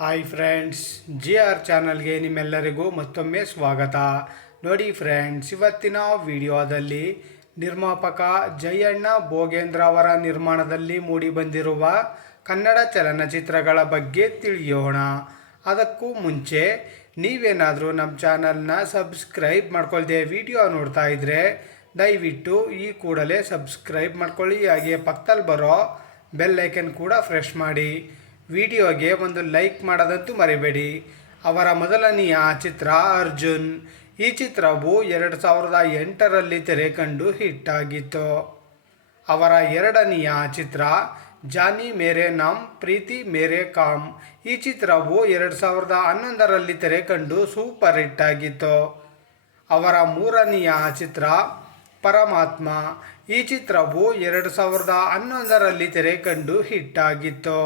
Hi friends, G R ಚಾನಲ್ಗೆ ನಿಮ್ಮೆಲ್ಲರಿಗೂ ಮತ್ತೊಮ್ಮೆ ಸ್ವಾಗತ. ನೋಡಿ ಫ್ರೆಂಡ್ಸ್, ಇವತ್ತಿನ ವಿಡಿಯೋದಲ್ಲಿ ನಿರ್ಮಾಪಕ ಜಯಣ್ಣ ಭೋಗೇಂದ್ರ ಅವರ ನಿರ್ಮಾಣದಲ್ಲಿ ಮೂಡಿಬಂದಿರುವ ಕನ್ನಡ ಚಲನಚಿತ್ರಗಳ ಬಗ್ಗೆ ತಿಳಿಯೋಣ. ಅದಕ್ಕೂ ಮುಂಚೆ ನೀವೇನಾದರೂ ನಮ್ಮ ಚಾನಲ್ನ ಸಬ್ಸ್ಕ್ರೈಬ್ ಮಾಡ್ಕೊಳ್ದೆ ವಿಡಿಯೋ ನೋಡ್ತಾ ಇದ್ದರೆ ದಯವಿಟ್ಟು ಈ ಕೂಡಲೇ ಸಬ್ಸ್ಕ್ರೈಬ್ ಮಾಡ್ಕೊಳ್ಳಿ. ಹಾಗೆ ಪಕ್ಕದಲ್ಲಿ ಬರೋ ಬೆಲ್ ಐಕನ್ ಕೂಡ ಪ್ರೆಸ್ ಮಾಡಿ. ವಿಡಿಯೋಗೆ ಒಂದು ಲೈಕ್ ಮಾಡೋದಂತೂ ಮರಿಬೇಡಿ. ಅವರ ಮೊದಲನೆಯ ಚಿತ್ರ ಅರ್ಜುನ್. ಈ ಚಿತ್ರವು 2008ರಲ್ಲಿ ತೆರೆ ಕಂಡು ಹಿಟ್ ಆಗಿತ್ತು. ಅವರ ಎರಡನೆಯ ಚಿತ್ರ ಜಾನಿ ಮೇರೆ ನಾಮ್ ಪ್ರೀತಿ ಮೇರೆ ಕಾಮ್. ಈ ಚಿತ್ರವು 2011ರಲ್ಲಿ ತೆರೆ ಕಂಡು ಸೂಪರ್ ಹಿಟ್ ಆಗಿತ್ತು. ಅವರ ಮೂರನೆಯ ಚಿತ್ರ ಪರಮಾತ್ಮ. ಈ ಚಿತ್ರವು 2011ರಲ್ಲಿ ತೆರೆ ಕಂಡು ಹಿಟ್ ಆಗಿತ್ತು.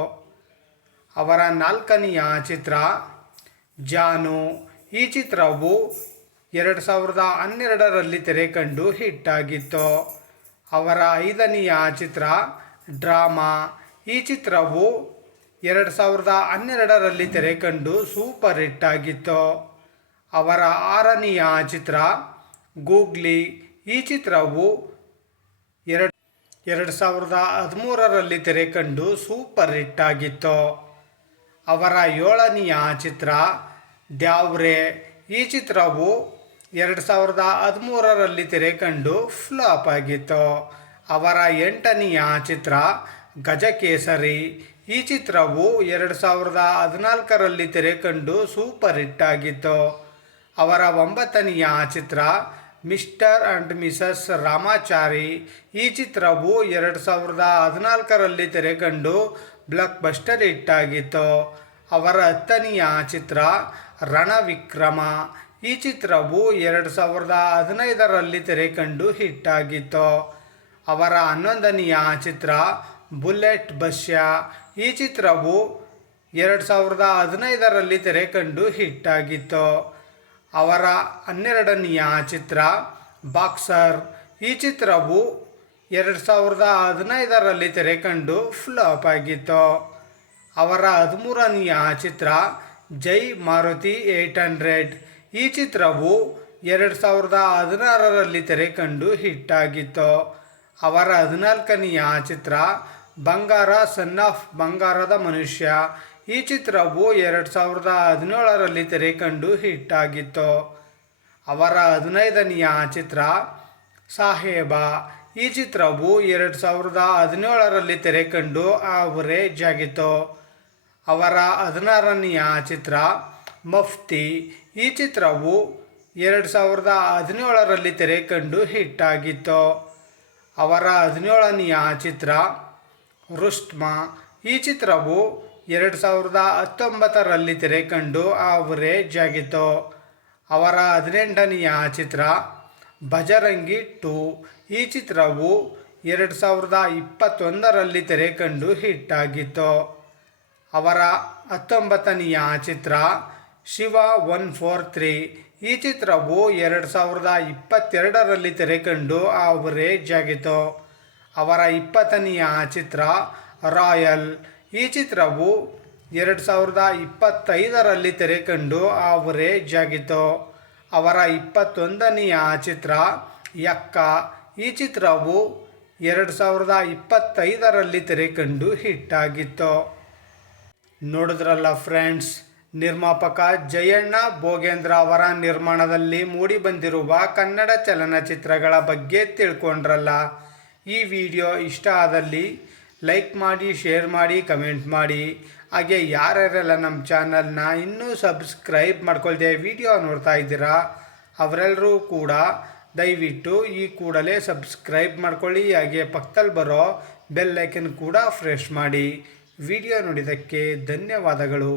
ಅವರ ನಾಲ್ಕನೆಯ ಚಿತ್ರ ಜಾನು. ಈ ಚಿತ್ರವು 2012ರಲ್ಲಿ ತೆರೆ ಕಂಡು ಹಿಟ್ ಆಗಿತ್ತು. ಅವರ ಐದನೆಯ ಚಿತ್ರ ಡ್ರಾಮಾ. ಈ ಚಿತ್ರವು 2012ರಲ್ಲಿ ತೆರೆ ಕಂಡು ಸೂಪರ್ ಹಿಟ್ ಆಗಿತ್ತು. ಅವರ ಆರನೆಯ ಚಿತ್ರ ಗೂಗ್ಲಿ. ಈ ಚಿತ್ರವು 2013ರಲ್ಲಿ ತೆರೆ ಕಂಡು ಸೂಪರ್ ಹಿಟ್ ಆಗಿತ್ತು. ಅವರ ಏಳನೆಯ ಚಿತ್ರ ದ್ಯಾವ್ರೆ. ಈ ಚಿತ್ರವು 2013ರಲ್ಲಿ ತೆರೆ ಕಂಡು ಫ್ಲಾಪ್ ಆಗಿತ್ತು. ಅವರ ಎಂಟನೆಯ ಚಿತ್ರ ಗಜಕೇಸರಿ. ಈ ಚಿತ್ರವು 2014ರಲ್ಲಿ ತೆರೆ ಕಂಡು ಸೂಪರ್ ಹಿಟ್ ಆಗಿತ್ತು. ಅವರ ಒಂಬತ್ತನೆಯ ಚಿತ್ರ ಮಿಸ್ಟರ್ ಅಂಡ್ ಮಿಸಸ್ ರಾಮಾಚಾರಿ. ಈ ಚಿತ್ರವು 2014ರಲ್ಲಿ ತೆರೆ ಕಂಡು ಬ್ಲಾಕ್ ಬಸ್ಟರ್ ಹಿಟ್ ಆಗಿತ್ತು. ಅವರ ಹತ್ತನೆಯ ಚಿತ್ರ ರಣವಿಕ್ರಮ. ಈ ಚಿತ್ರವು 2015ರಲ್ಲಿ ತೆರೆ ಕಂಡು ಹಿಟ್ ಆಗಿತ್ತು. ಅವರ 11ನೆಯ ಚಿತ್ರ ಬುಲೆಟ್ ಬಸ್ಯ. ಈ ಚಿತ್ರವು 2015ರಲ್ಲಿ ತೆರೆ ಕಂಡು ಹಿಟ್ ಆಗಿತ್ತು. ಅವರ 12ನೆಯ ಚಿತ್ರ ಬಾಕ್ಸರ್. ಈ ಚಿತ್ರವು 2015ರಲ್ಲಿ ತೆರೆ ಕಂಡು ಫ್ಲಾಪ್ ಆಗಿತ್ತು. ಅವರ 13ನೆಯ ಚಿತ್ರ ಜೈ ಮಾರುತಿ 800. ಈ ಚಿತ್ರವು 2016ರಲ್ಲಿ ತೆರೆ ಕಂಡು ಹಿಟ್ ಆಗಿತ್ತು. ಅವರ 14ನೆಯ ಚಿತ್ರ ಬಂಗಾರ ಸನ್ ಆಫ್ ಬಂಗಾರದ ಮನುಷ್ಯ. ಈ ಚಿತ್ರವು 2017ರಲ್ಲಿ ತೆರೆ ಕಂಡು ಹಿಟ್ ಆಗಿತ್ತು. ಅವರ 15ನೆಯ ಚಿತ್ರ ಸಾಹೇಬ. ಈ ಚಿತ್ರವು 2017ರಲ್ಲಿ ತೆರೆ ಕಂಡು ಆವರೇಜ್ ಆಗಿತ್ತು. ಅವರ 16ನೆಯ ಚಿತ್ರ ಮಫ್ತಿ. ಈ ಚಿತ್ರವು 2017ರಲ್ಲಿ ತೆರೆ ಕಂಡು ಹಿಟ್ ಆಗಿತ್ತು. ಅವರ 17ನೆಯ ಚಿತ್ರ ರುಸ್ಟ್ಮಾ. ಈ ಚಿತ್ರವು 2019ರಲ್ಲಿ ತೆರೆ ಕಂಡು ಆವರೇಜ್ ಆಗಿತ್ತು. ಅವರ 18ನೆಯ ಚಿತ್ರ ಭಜರಂಗಿ 2. ಈ ಚಿತ್ರವು 2021ರಲ್ಲಿ ತೆರೆ ಕಂಡು ಹಿಟ್ ಆಗಿತ್ತು. ಅವರ 19ನೆಯ ಚಿತ್ರ ಶಿವ 143. ಈ ಚಿತ್ರವು 2022ರಲ್ಲಿ ತೆರೆ ಕಂಡು ಆವರೇಜ್ ಆಗಿತ್ತು. ಅವರ 20ನೆಯ ಚಿತ್ರ ರಾಯಲ್. ಈ ಚಿತ್ರವು 2025ರಲ್ಲಿ ತೆರೆ ಕಂಡು ಆವರೇಜ್ ಆಗಿತ್ತು. ಅವರ 21ನೆಯ ಚಿತ್ರ ಯಕ್ಕ. ಈ ಚಿತ್ರವು 2025ರಲ್ಲಿ ತೆರೆ ಕಂಡು ಹಿಟ್ ಆಗಿತ್ತು. ನೋಡಿದ್ರಲ್ಲ ಫ್ರೆಂಡ್ಸ್, ನಿರ್ಮಾಪಕ ಜಯಣ್ಣ ಭೋಗೇಂದ್ರ ಅವರ ನಿರ್ಮಾಣದಲ್ಲಿ ಮೂಡಿಬಂದಿರುವ ಕನ್ನಡ ಚಲನಚಿತ್ರಗಳ ಬಗ್ಗೆ ತಿಳ್ಕೊಂಡ್ರಲ್ಲ. ಈ ವಿಡಿಯೋ ಇಷ್ಟ ಆದಲ್ಲಿ ಲೈಕ್ ಮಾಡಿ, ಶೇರ್ ಮಾಡಿ, ಕಮೆಂಟ್ ಮಾಡಿ. ಹಾಗೆ ಯಾರ್ಯಾರೆಲ್ಲ ನಮ್ಮ ಚಾನಲ್ನ ಇನ್ನೂ ಸಬ್ಸ್ಕ್ರೈಬ್ ಮಾಡ್ಕೊಳ್ದೆ ವಿಡಿಯೋ ನೋಡ್ತಾ ಇದ್ದೀರಾ ಅವರೆಲ್ಲರೂ ಕೂಡ ದಯವಿಟ್ಟು ಈ ಕೂಡಲೇ ಸಬ್ಸ್ಕ್ರೈಬ್ ಮಾಡ್ಕೊಳ್ಳಿ. ಹಾಗೆ ಪಕ್ಕದಲ್ಲಿ ಬರೋ ಬೆಲ್ ಐಕನ್ ಕೂಡ ಪ್ರೆಸ್ ಮಾಡಿ. ವಿಡಿಯೋ ನೋಡಿದ್ದಕ್ಕೆ ಧನ್ಯವಾದಗಳು.